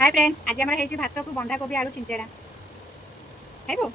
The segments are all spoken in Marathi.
हाय फ्रेंड्स, आज आम भात को बंधाकोबी आलू छिंचेड़ा खाइबो।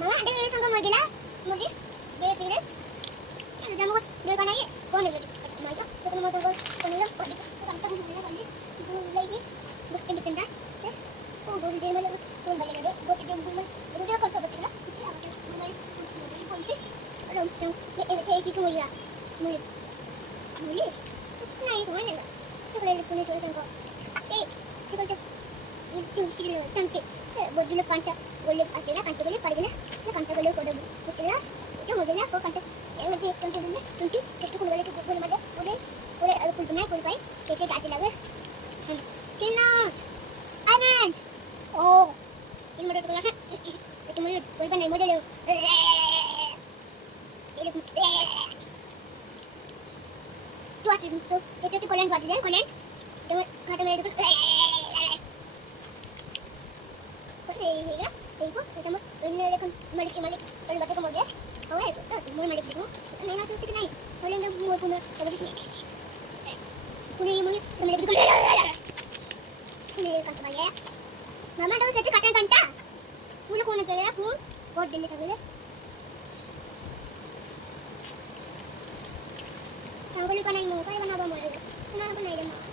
Mama ada yang tangga mau gila, mau dia, dia ciri, ada jamu dia kan aja, kau ni lagi, macam, kau mau tangga, kau ni lah, kau ni, kau tangga mana kan dia, kau lagi, bukan kita kan, kau boleh dia malam, kau balik ada, kau dia malam, itu dia kau tak baca lah, baca apa dia, malam, kau cuma dia kunci, kalau yang, ini kayak gitu mau ya, mau, nah itu mana lah, kau boleh punya cara sangka, kita kan itu kita cantik. बोझिले कांटा बोले आचला कांटे बोले पड़ गया ना कांटा बोले कोड बुचला जो हो गया को कांटे एवं भी 20 बोले 20 केट को बोले के बोले मत बोले बोले अब कुल बनाए कोल पाई केटे जाते लगे किना आनंद ओ इन मत बोला है कि मुझे बोल बने मुझे ले तो आज तो केटे कोलन बाजी है कोलन तो घाटे में देखो ऐसा मत इन्हें लेकिन मलिक तो बच्चे को हो गया हो है तो मोर मलिक देखो नहीं ना सोचते कि नहीं बोले ना मोर पुनः तब पुनः ये मुझे मलिक को सुने कंटा भाई मामा तो कैसे काटन कंटा पुनः कौन गया फोन और दिल्ली तक ले सांगोली का नहीं मुंह का ये बनावा मोर ना बनाई दे मां